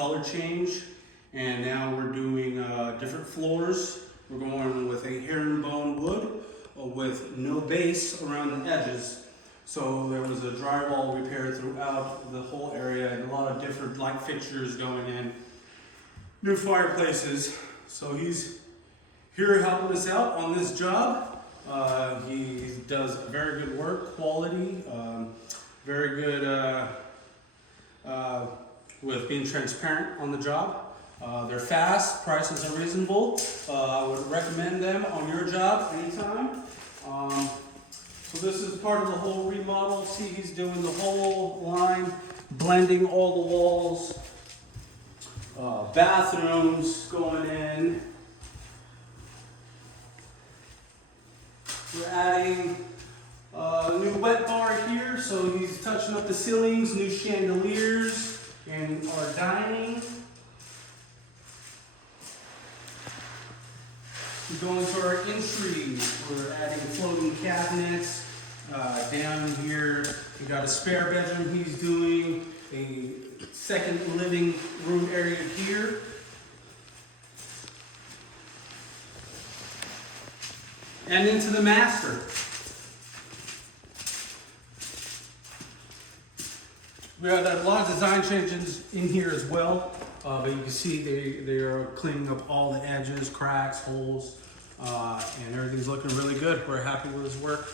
color change, and now we're doing different floors. We're going with a herringbone wood with no base around the edges. So there was a drywall repair throughout the whole area and a lot of different light fixtures going in. New fireplaces. So he's here helping us out on this job. He does very good work, quality, very good with being transparent on the job. They're fast, prices are reasonable. I would recommend them on your job anytime. So this is part of the whole remodel. See, he's doing the whole line, blending all the walls, bathrooms going in. We're adding a new wet bar here, so he's touching up the ceilings, new chandeliers, and our dining. Going to our entry, we're adding floating cabinets. Down here, we got a spare bedroom he's doing, a second living room area here. And into the master. We had a lot of design changes in here as well, but you can see they are cleaning up all the edges, cracks, holes, and everything's looking really good. We're happy with his work.